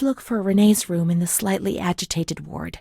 Let's look for Renee's room in the slightly agitated ward.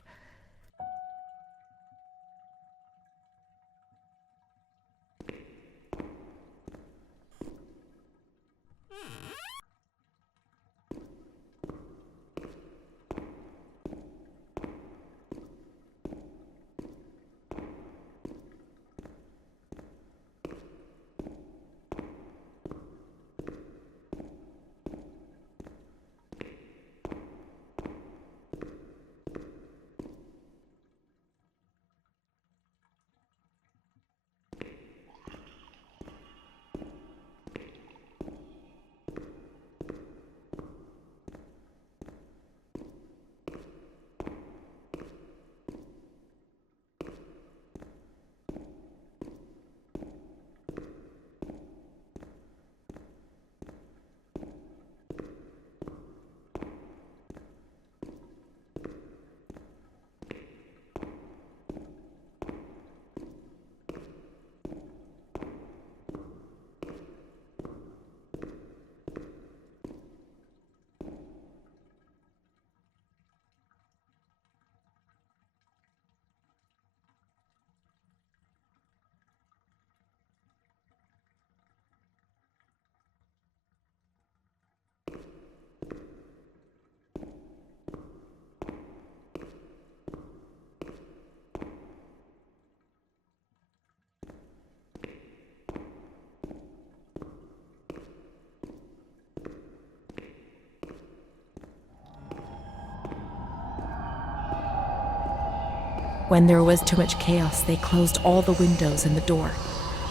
When there was too much chaos, they closed all the windows and the door.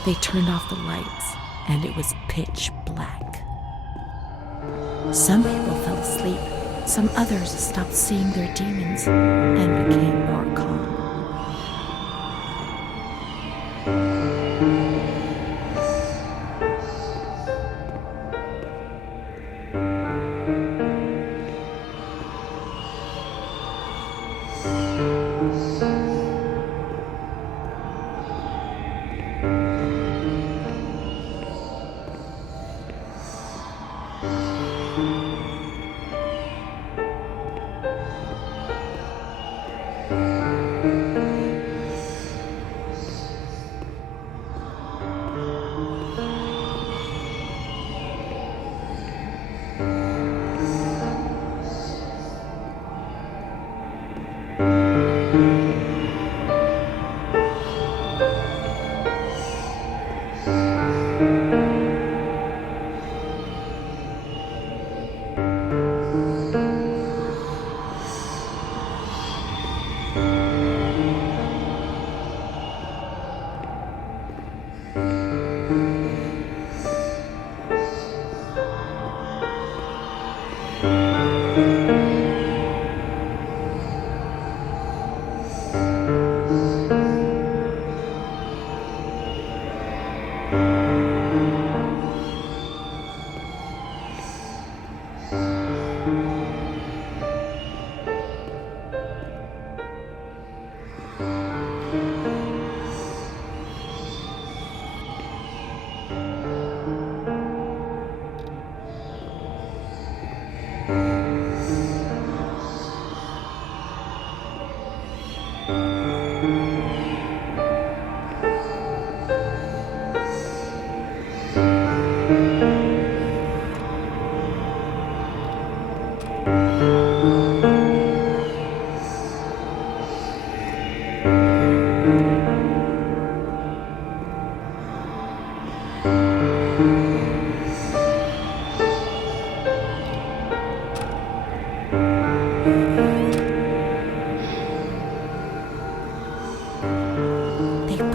They turned off the lights, and it was pitch black. Some people fell asleep. Some others stopped seeing their demons and became more calm.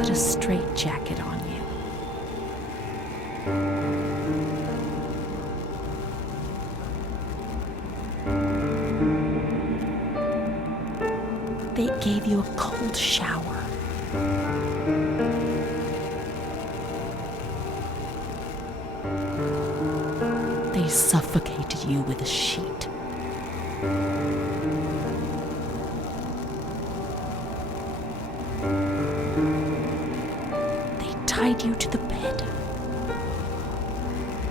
A straitjacket on you. They gave you a cold shower. They suffocated you with a sheet. Tied you to the bed.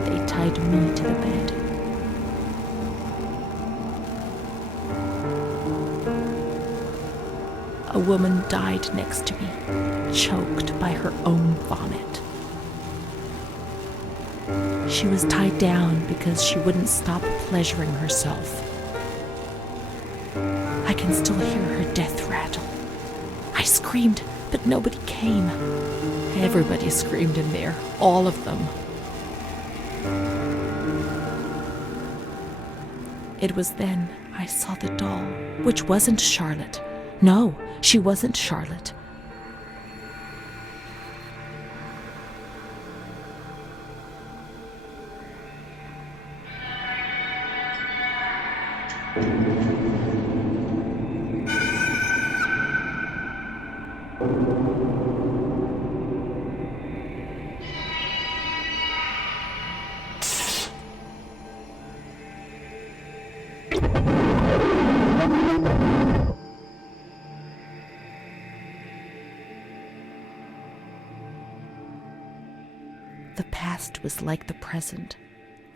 They tied me to the bed. woman died next to me, choked by her own vomit. She was tied down because she wouldn't stop pleasuring herself. I can still hear her death rattle. I screamed, but nobody came. Everybody screamed in there, all of them. It was then I saw the doll, which wasn't Charlotte. No, she wasn't Charlotte. The past was like the present.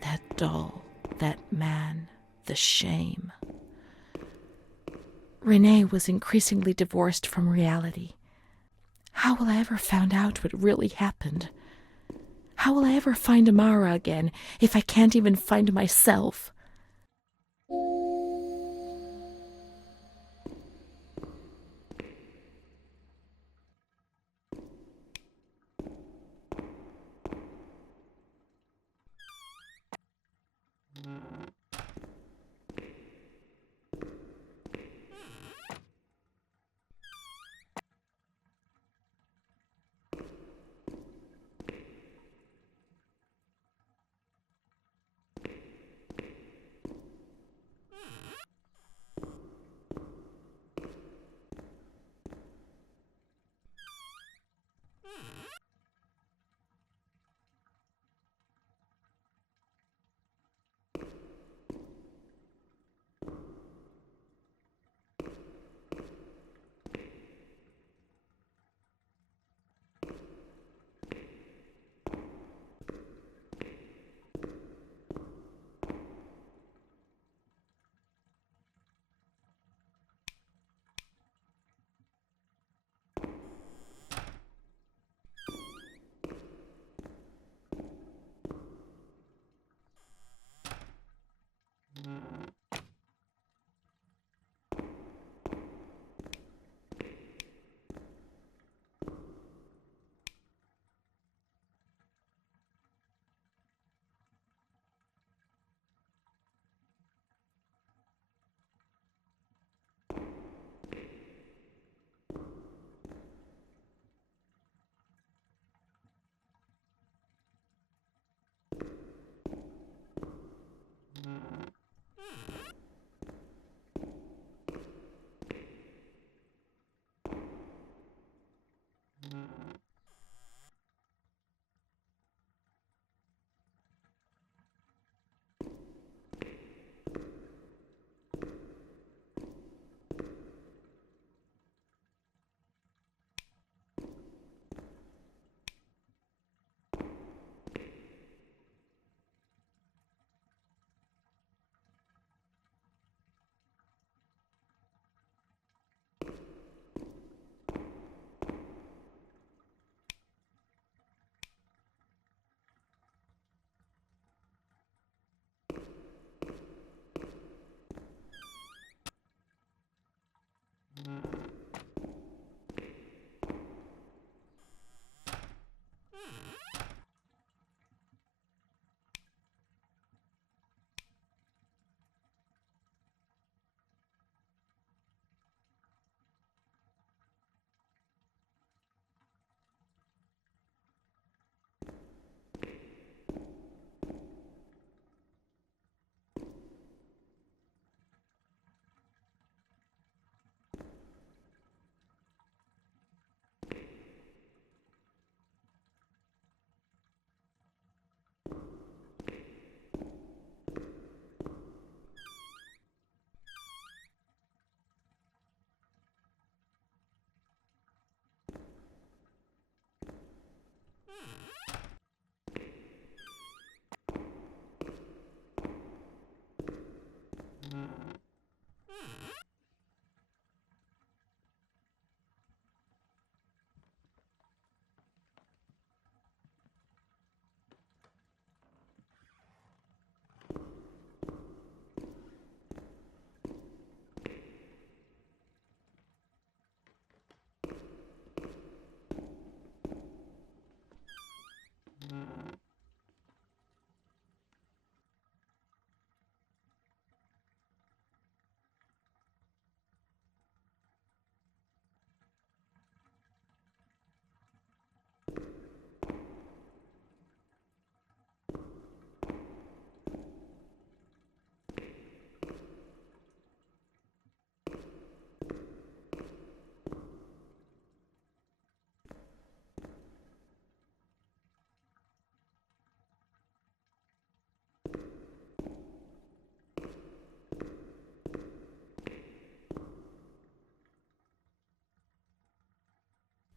That doll, that man, the shame. Renee was increasingly divorced from reality. How will I ever find out what really happened? How will I ever find Amara again if I can't even find myself?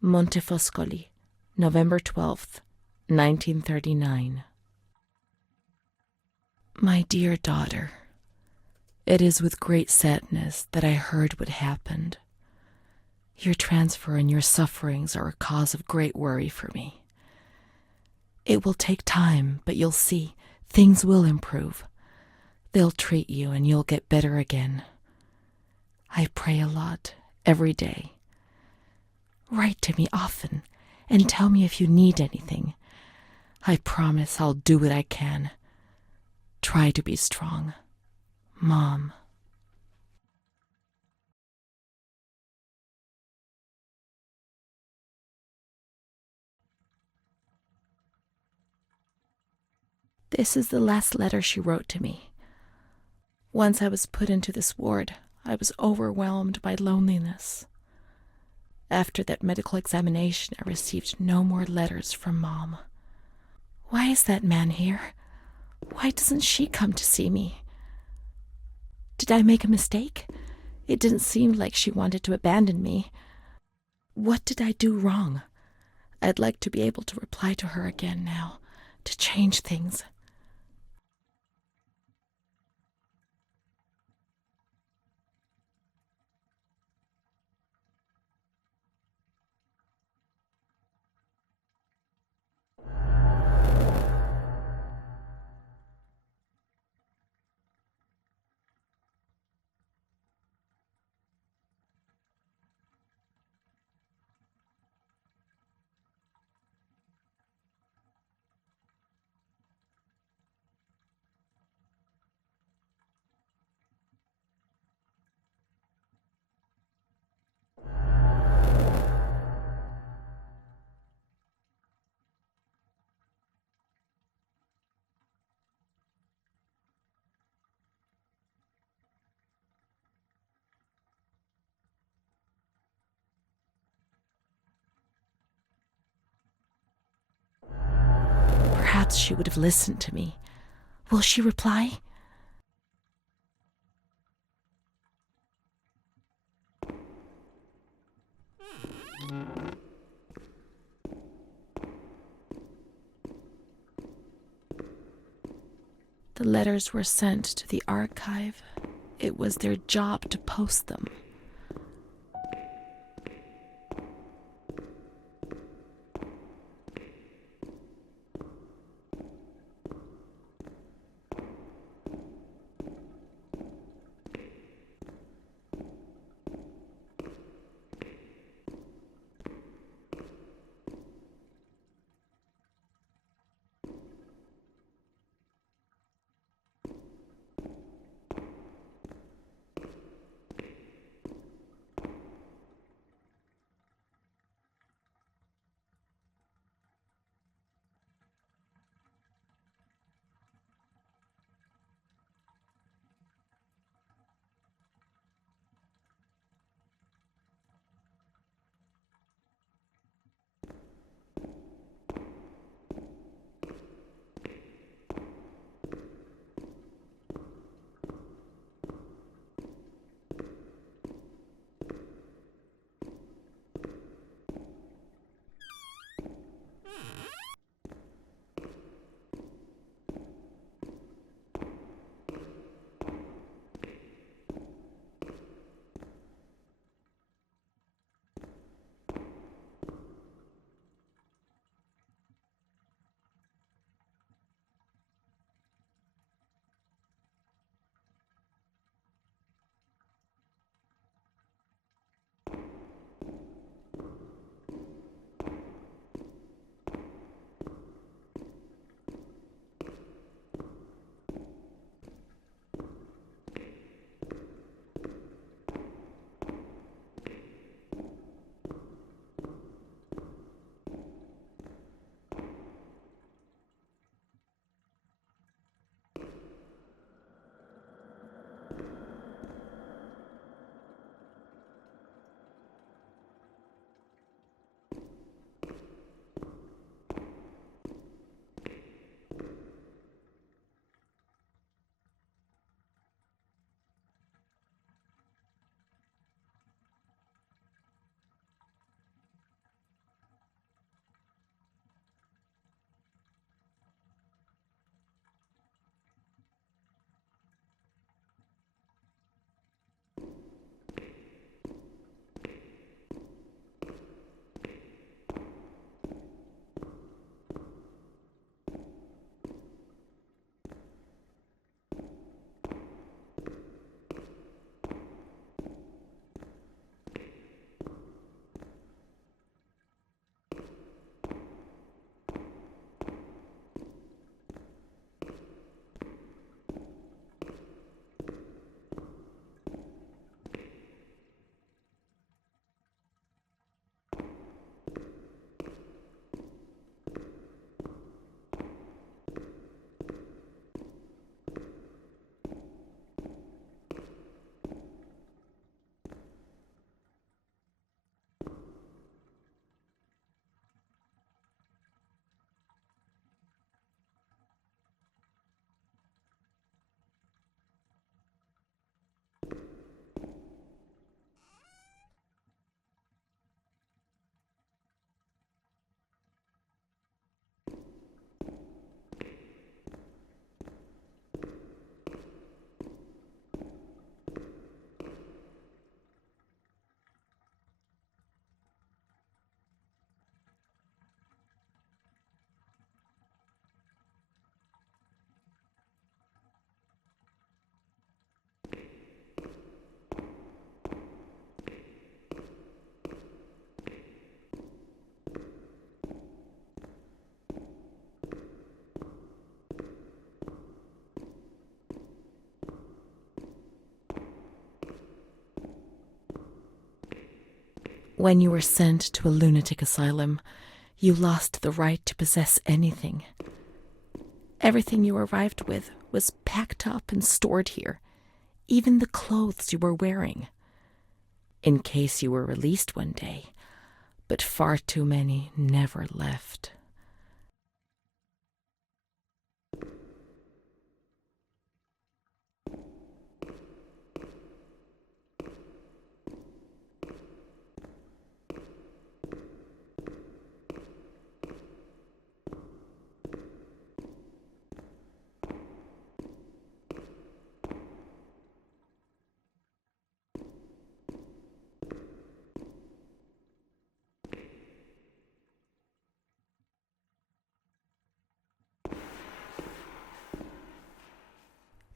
Montefoscoli, November 12th, 1939. My dear daughter, it is with great sadness that I heard what happened. Your transfer and your sufferings are a cause of great worry for me. It will take time, but you'll see, things will improve. They'll treat you and you'll get better again. I pray a lot, every day. Write to me often and tell me if you need anything. I promise I'll do what I can. Try to be strong. Mom. This is the last letter she wrote to me. Once I was put into this ward, I was overwhelmed by loneliness. After that medical examination, I received no more letters from Mom. Why is that man here? Why doesn't she come to see me? Did I make a mistake? It didn't seem like she wanted to abandon me. What did I do wrong? I'd like to be able to reply to her again now, to change things. Perhaps she would have listened to me. Will she reply? The letters were sent to the archive. It was their job to post them. When you were sent to a lunatic asylum, you lost the right to possess anything. Everything you arrived with was packed up and stored here, even the clothes you were wearing, in case you were released one day, but far too many never left.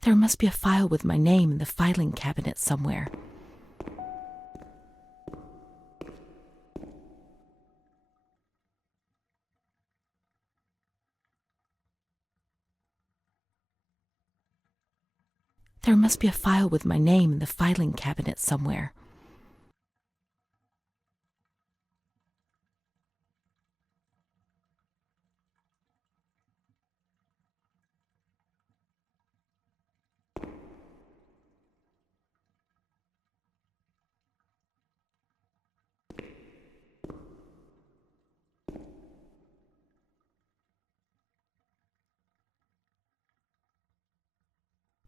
There must be a file with my name in the filing cabinet somewhere. There must be a file with my name in the filing cabinet somewhere.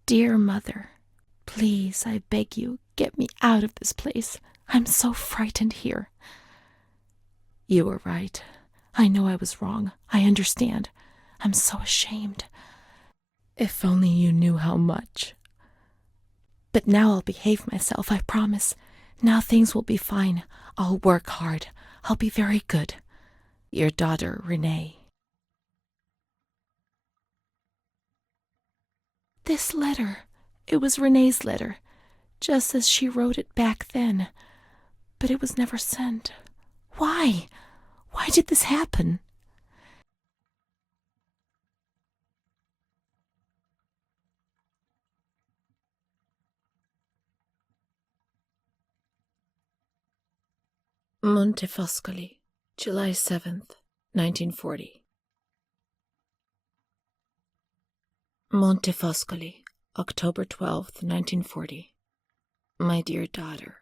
Dear Mother, please, I beg you, get me out of this place. I'm so frightened here. You were right. I know I was wrong. I understand. I'm so ashamed. If only you knew how much. But now I'll behave myself, I promise. Now things will be fine. I'll work hard. I'll be very good. Your daughter, Renee. This letter. It was Renee's letter, just as she wrote it back then. But it was never sent. Why? Why did this happen? Montefoscoli, July 7th, 1940. Montefoscoli, October 12th, 1940. My dear daughter,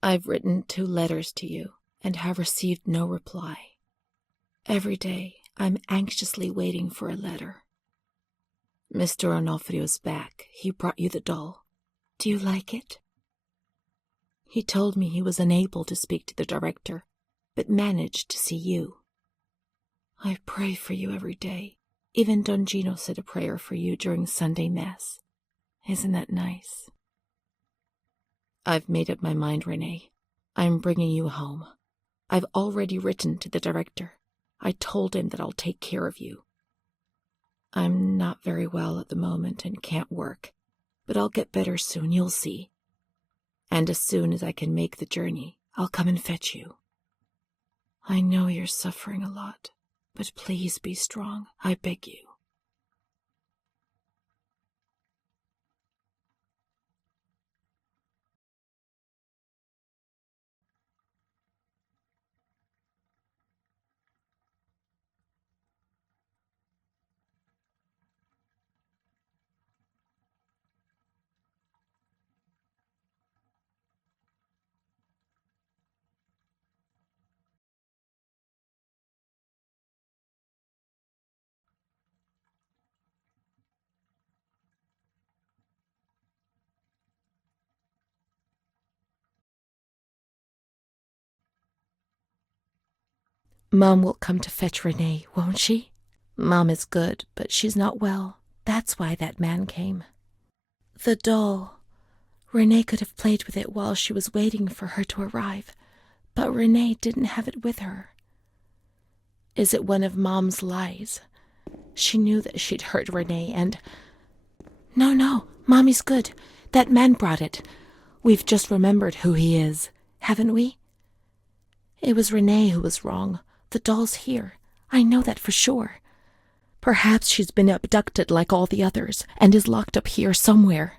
I've written 2 letters to you and have received no reply. Every day I'm anxiously waiting for a letter. Mr. Onofrio's back. He brought you the doll. Do you like it? He told me he was unable to speak to the director, but managed to see you. I pray for you every day. Even Don Gino said a prayer for you during Sunday Mass. Isn't that nice? I've made up my mind, Renee. I'm bringing you home. I've already written to the director. I told him that I'll take care of you. I'm not very well at the moment and can't work, but I'll get better soon, you'll see. And as soon as I can make the journey, I'll come and fetch you. I know you're suffering a lot, but please be strong, I beg you. Mom will come to fetch Renee, won't she? Mom is good, but she's not well. That's why that man came. The doll. Renee could have played with it while she was waiting for her to arrive, but Renee didn't have it with her. Is it one of Mom's lies? She knew that she'd hurt Renee and... No, Mommy's good. That man brought it. We've just remembered who he is, haven't we? It was Renee who was wrong. The doll's here. I know that for sure. Perhaps she's been abducted like all the others and is locked up here somewhere.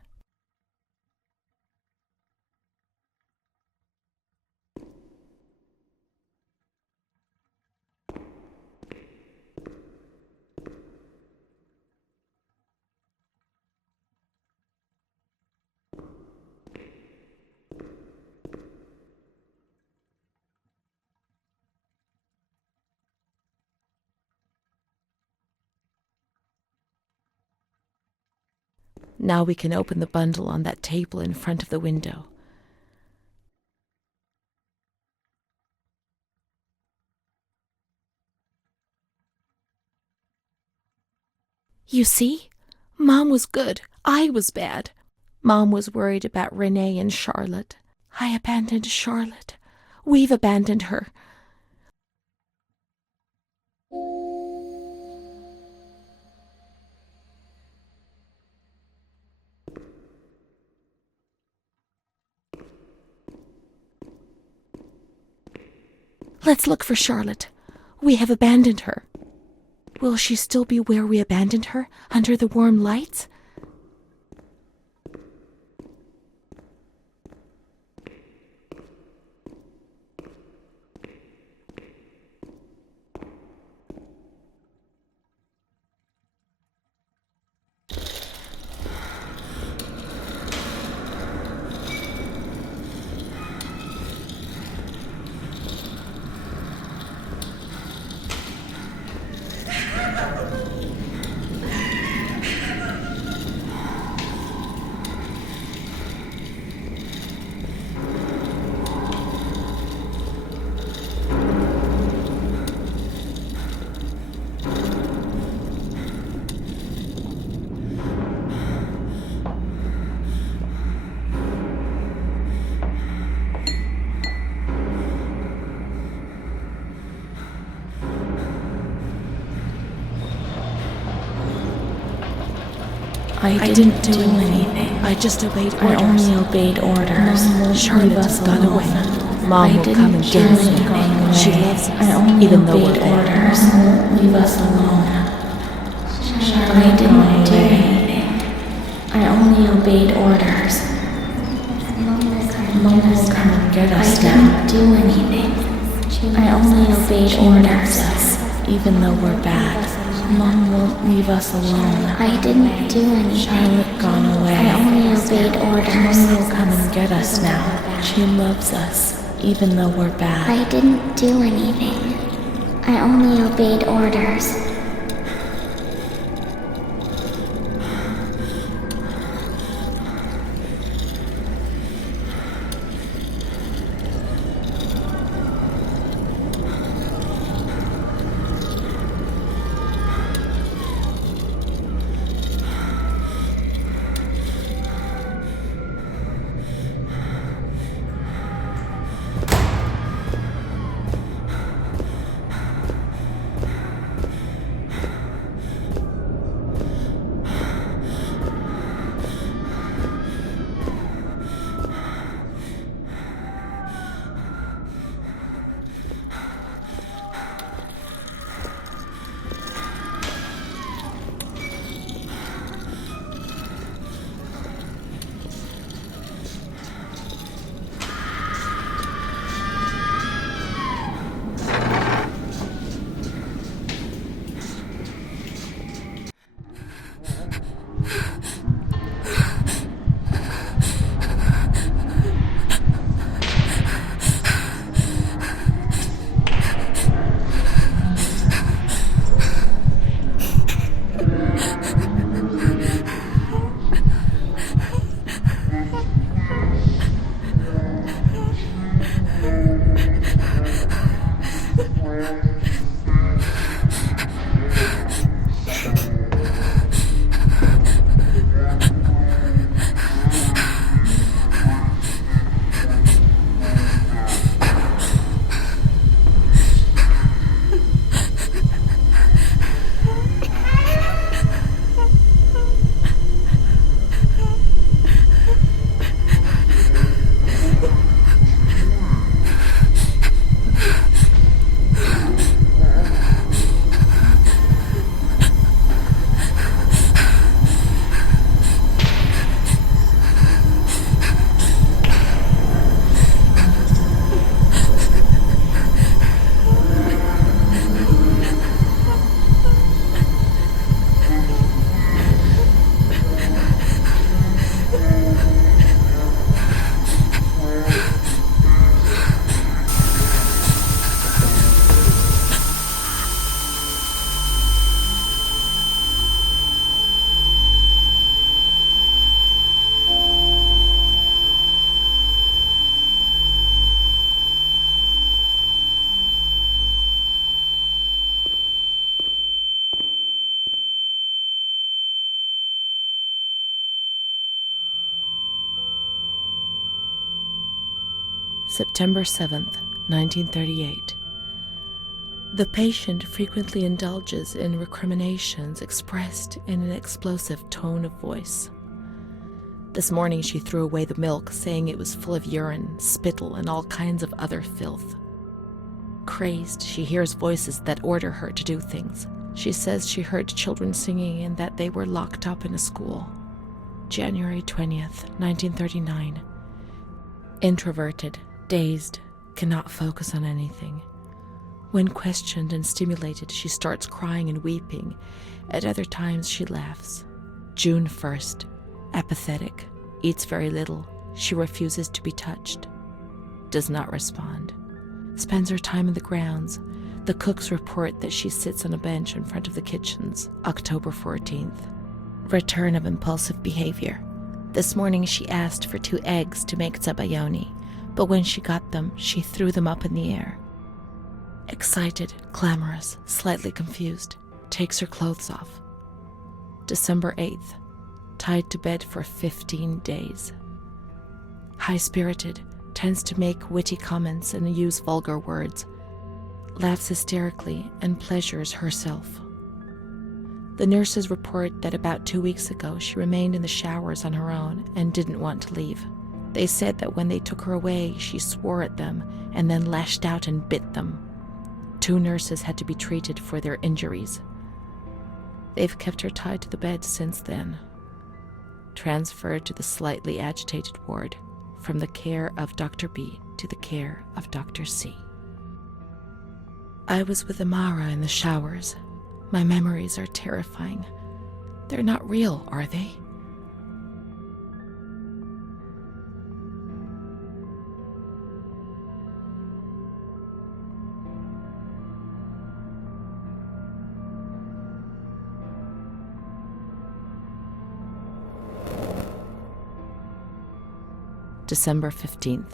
Now we can open the bundle on that table in front of the window. You see? Mom was good. I was bad. Mom was worried about Renee and Charlotte. I abandoned Charlotte. We've abandoned her. Let's look for Charlotte. We have abandoned her. Will she still be where we abandoned her, under the warm lights? I didn't do anything. I just obeyed orders. I only obeyed orders. Charlotte's gone away. Mom will come and get us. She loves us, even though we're bad. Orders. Leave us alone. I didn't do anything. I only obeyed orders. Mom will come and get us now. I didn't do anything. I only obeyed orders. Even though we're bad. Mom won't leave us alone. I didn't do anything. Charlotte gone away. I only obeyed orders. Mom will come and get us now. She loves us, even though we're bad. I didn't do anything. I only obeyed orders. September 7th, 1938. The patient frequently indulges in recriminations expressed in an explosive tone of voice. This morning she threw away the milk, saying it was full of urine, spittle, and all kinds of other filth. Crazed, she hears voices that order her to do things. She says she heard children singing and that they were locked up in a school. January 20th, 1939. Introverted, dazed, cannot focus on anything. When questioned and stimulated, she starts crying and weeping. At other times, she laughs. June 1st. Apathetic. Eats very little. She refuses to be touched. Does not respond. Spends her time in the grounds. The cooks report that she sits on a bench in front of the kitchens. October 14th. Return of impulsive behavior. This morning she asked for 2 eggs to make zabayoni, but when she got them, she threw them up in the air. Excited, clamorous, slightly confused, takes her clothes off. December 8th, tied to bed for 15 days. High-spirited, tends to make witty comments and use vulgar words, laughs hysterically and pleasures herself. The nurses report that about 2 weeks ago she remained in the showers on her own and didn't want to leave. They said that when they took her away, she swore at them and then lashed out and bit them. 2 nurses had to be treated for their injuries. They've kept her tied to the bed since then. Transferred to the slightly agitated ward, from the care of Dr. B to the care of Dr. C. I was with Amara in the showers. My memories are terrifying. They're not real, are they? December 15th.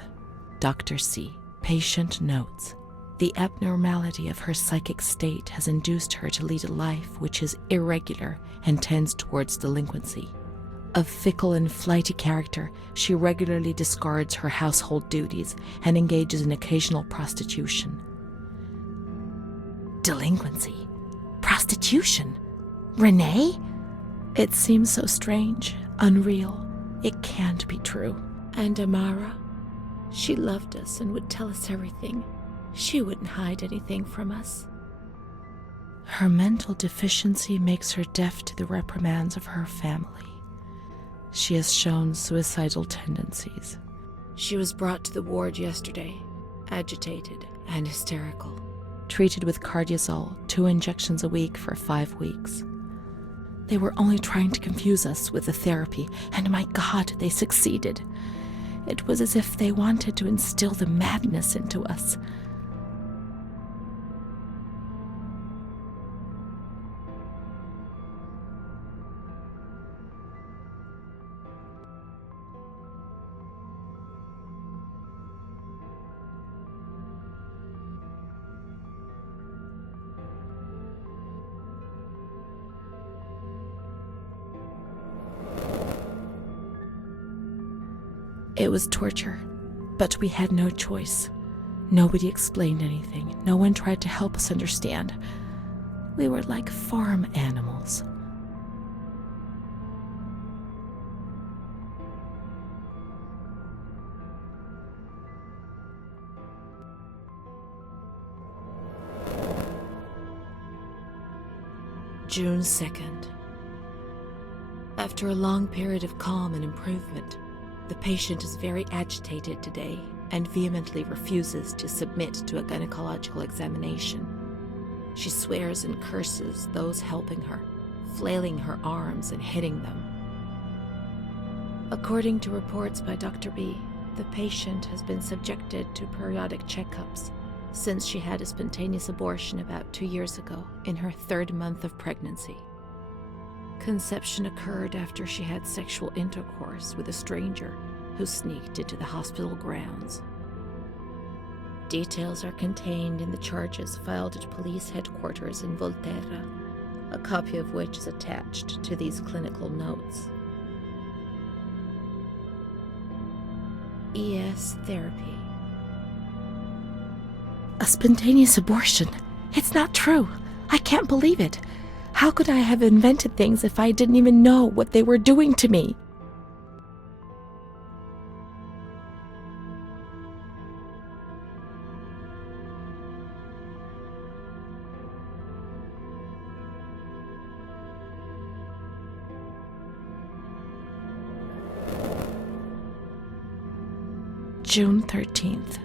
Dr. C. Patient notes. The abnormality of her psychic state has induced her to lead a life which is irregular and tends towards delinquency. Of fickle and flighty character, she regularly discards her household duties and engages in occasional prostitution. Delinquency? Prostitution? Renee? It seems so strange, unreal. It can't be true. And Amara? She loved us and would tell us everything. She wouldn't hide anything from us. Her mental deficiency makes her deaf to the reprimands of her family. She has shown suicidal tendencies. She was brought to the ward yesterday, agitated and hysterical. Treated with cardiazol, 2 injections a week for 5 weeks. They were only trying to confuse us with the therapy, and my God, they succeeded. It was as if they wanted to instill the madness into us. It was torture, but we had no choice. Nobody explained anything. No one tried to help us understand. We were like farm animals. June 2nd. After a long period of calm and improvement, the patient is very agitated today and vehemently refuses to submit to a gynecological examination. She swears and curses those helping her, flailing her arms and hitting them. According to reports by Dr. B, the patient has been subjected to periodic checkups since she had a spontaneous abortion about 2 years ago in her 3rd month of pregnancy. Conception occurred after she had sexual intercourse with a stranger who sneaked into the hospital grounds. Details are contained in the charges filed at police headquarters in Volterra, a copy of which is attached to these clinical notes. ES therapy. A spontaneous abortion. It's not true. I can't believe it. How could I have invented things if I didn't even know what they were doing to me? June 13th.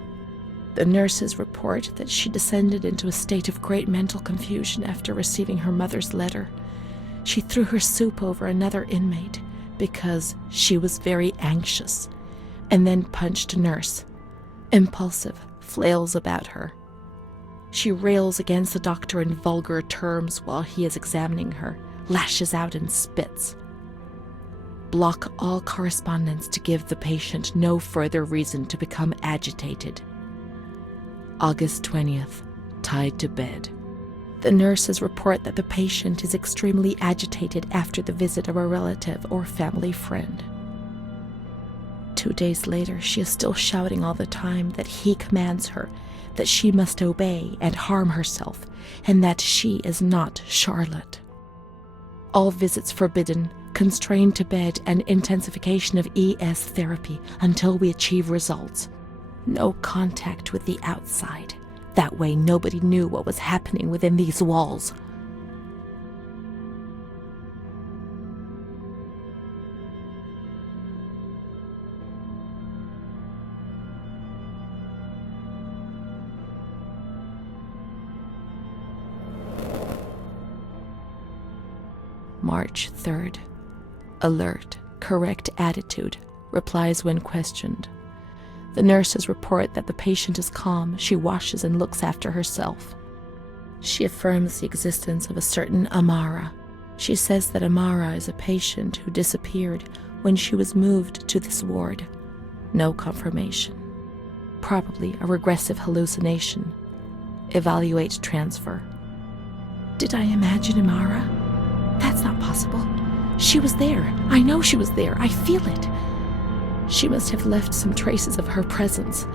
The nurses report that she descended into a state of great mental confusion after receiving her mother's letter. She threw her soup over another inmate because she was very anxious, and then punched a nurse. Impulsive, flails about her. She rails against the doctor in vulgar terms while he is examining her, lashes out and spits. Block all correspondence to give the patient no further reason to become agitated. August 20th, tied to bed. The nurses report that the patient is extremely agitated after the visit of a relative or family friend. 2 days later, she is still shouting all the time that he commands her, that she must obey and harm herself, and that she is not Charlotte. All visits forbidden, constrained to bed, and intensification of ES therapy until we achieve results. No contact with the outside. That way nobody knew what was happening within these walls. March 3rd. Alert, correct attitude, replies when questioned. The nurses report that the patient is calm, she washes and looks after herself. She affirms the existence of a certain Amara. She says that Amara is a patient who disappeared when she was moved to this ward. No confirmation. Probably a regressive hallucination. Evaluate transfer. Did I imagine Amara? That's not possible. She was there. I know she was there. I feel it. She must have left some traces of her presence.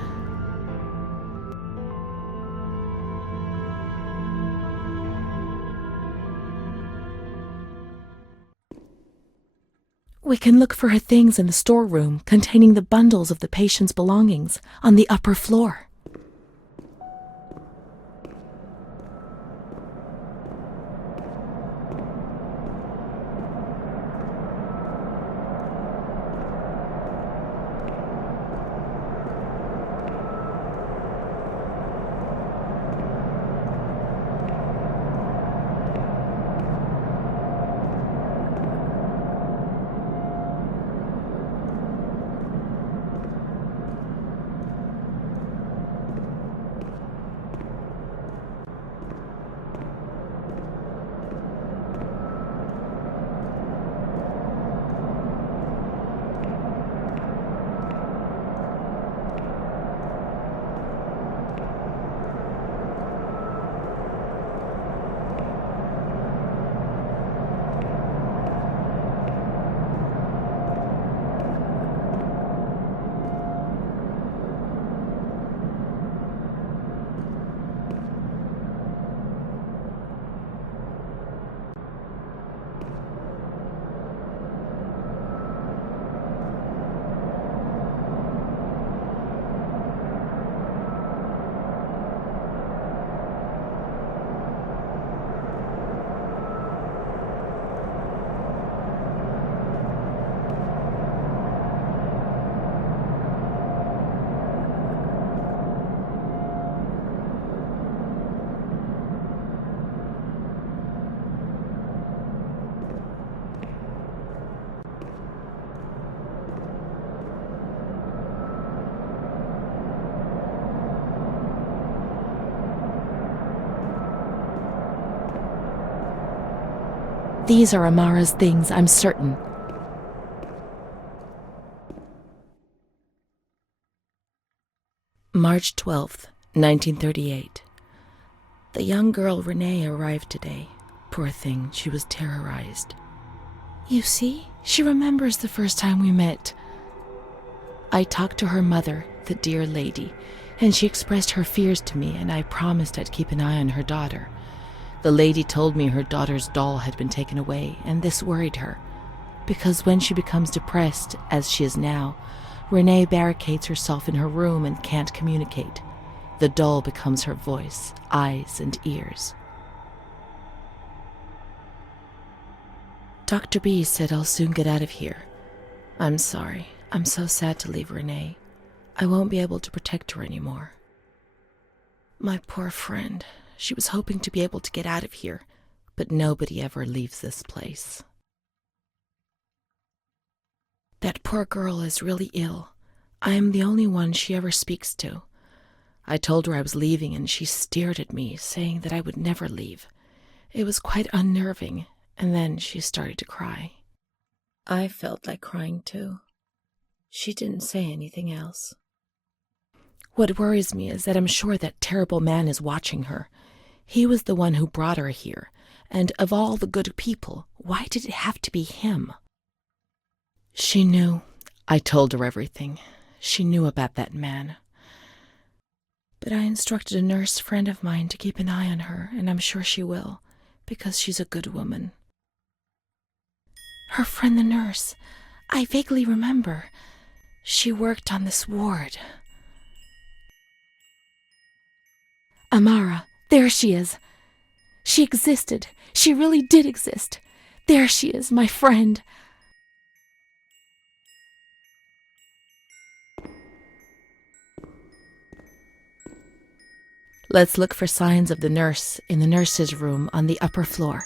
We can look for her things in the storeroom containing the bundles of the patient's belongings on the upper floor. These are Amara's things, I'm certain. March 12th, 1938. The young girl Renee arrived today. Poor thing, she was terrorized. You see, she remembers the first time we met. I talked to her mother, the dear lady. and she expressed her fears to me, and I promised I'd keep an eye on her daughter. The lady told me her daughter's doll had been taken away, and this worried her, because when she becomes depressed, as she is now, Renee barricades herself in her room and can't communicate. The doll becomes her voice, eyes, and ears. Dr. B said I'll soon get out of here. I'm sorry. I'm so sad to leave Renee. I won't be able to protect her anymore. My poor friend. She was hoping to be able to get out of here, but nobody ever leaves this place. That poor girl is really ill. I am the only one she ever speaks to. I told her I was leaving, and she stared at me, saying that I would never leave. It was quite unnerving, and then she started to cry. I felt like crying too. She didn't say anything else. What worries me is that I'm sure that terrible man is watching her. He was the one who brought her here, and of all the good people, why did it have to be him? She knew. I told her everything. She knew about that man. But I instructed a nurse friend of mine to keep an eye on her, and I'm sure she will, because she's a good woman. Her friend the nurse. I vaguely remember. She worked on this ward. Amara, there she is. She existed. She really did exist. There she is, my friend. Let's look for signs of the nurse in the nurse's room on the upper floor.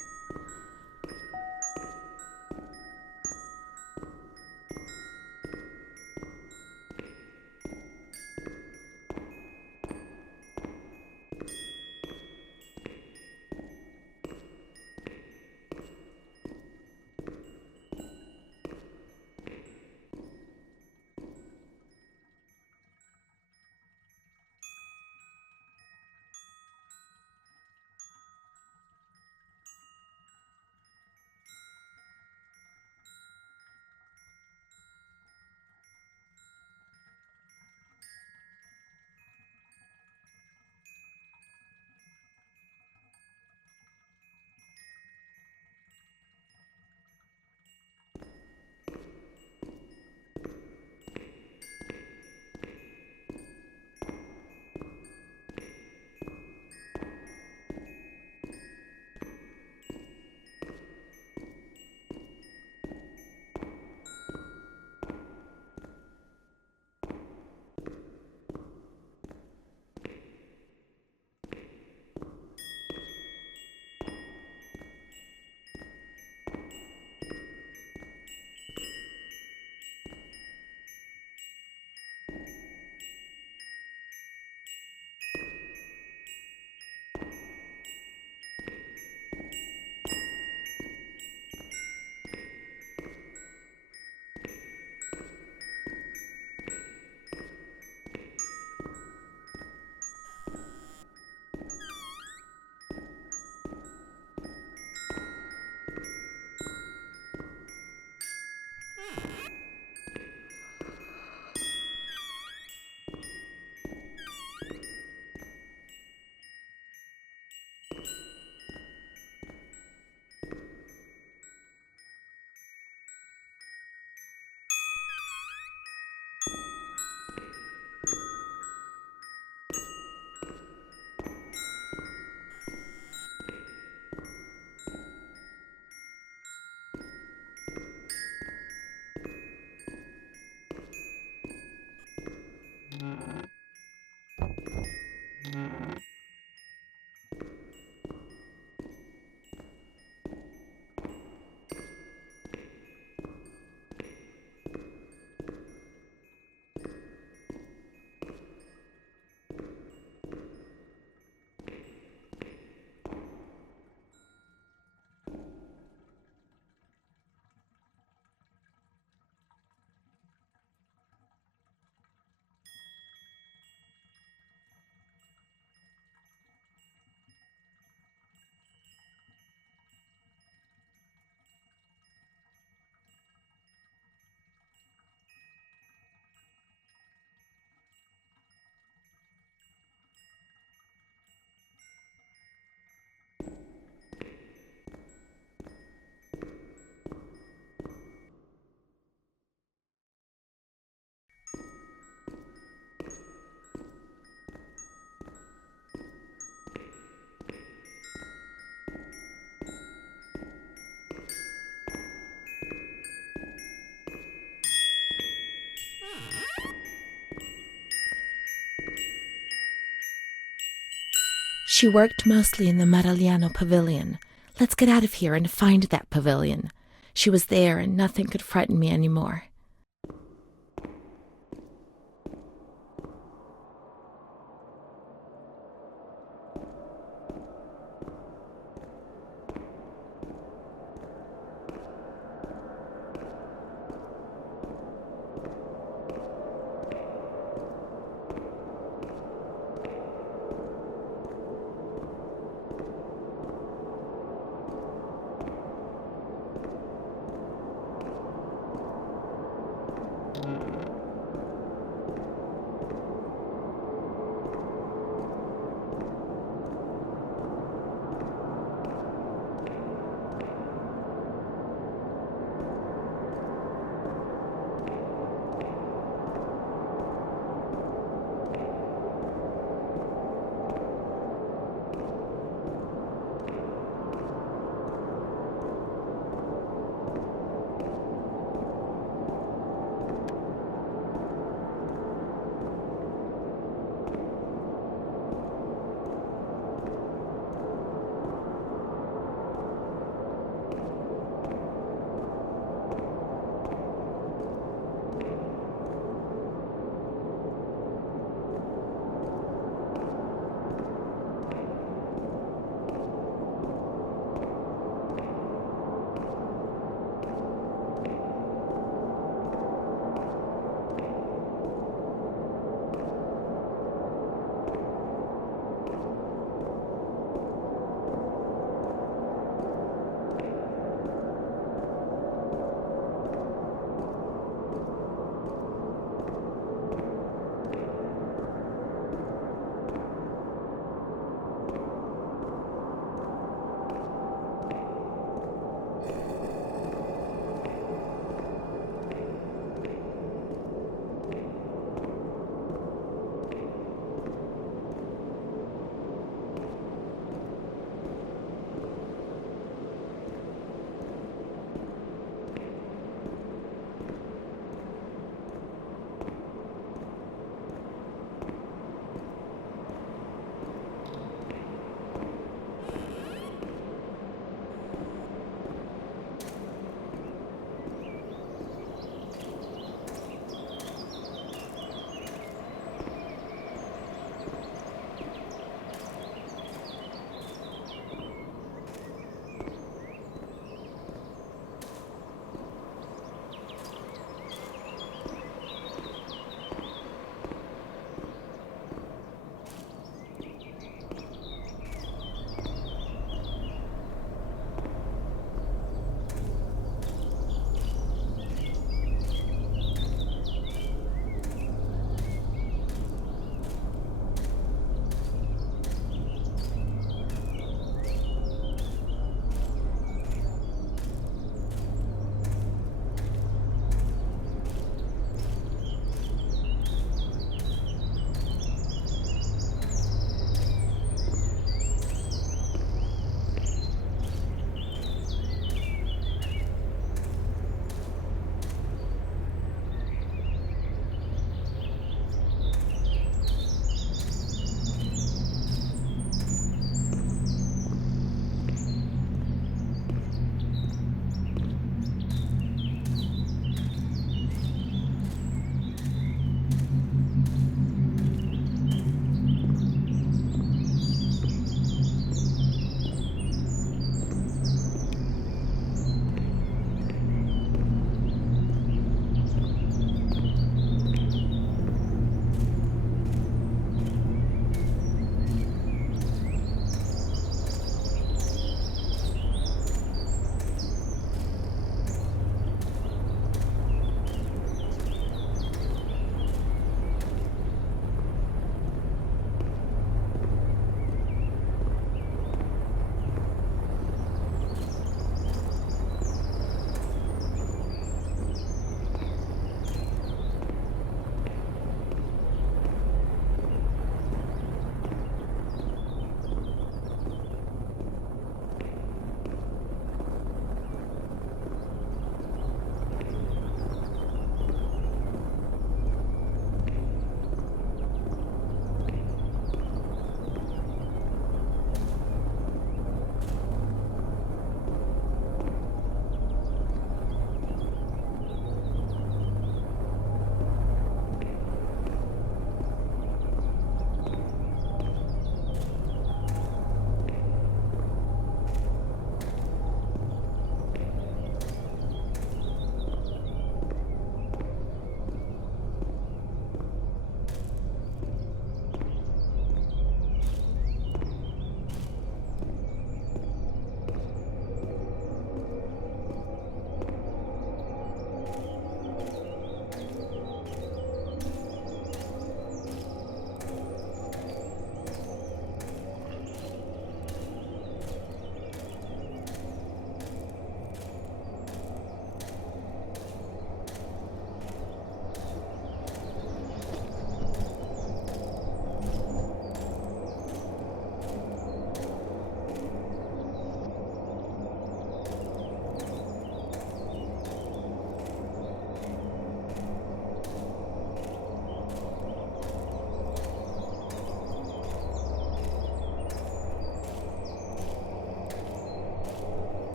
She worked mostly in the Marigliano pavilion. Let's get out of here and find that pavilion. She was there and nothing could frighten me anymore.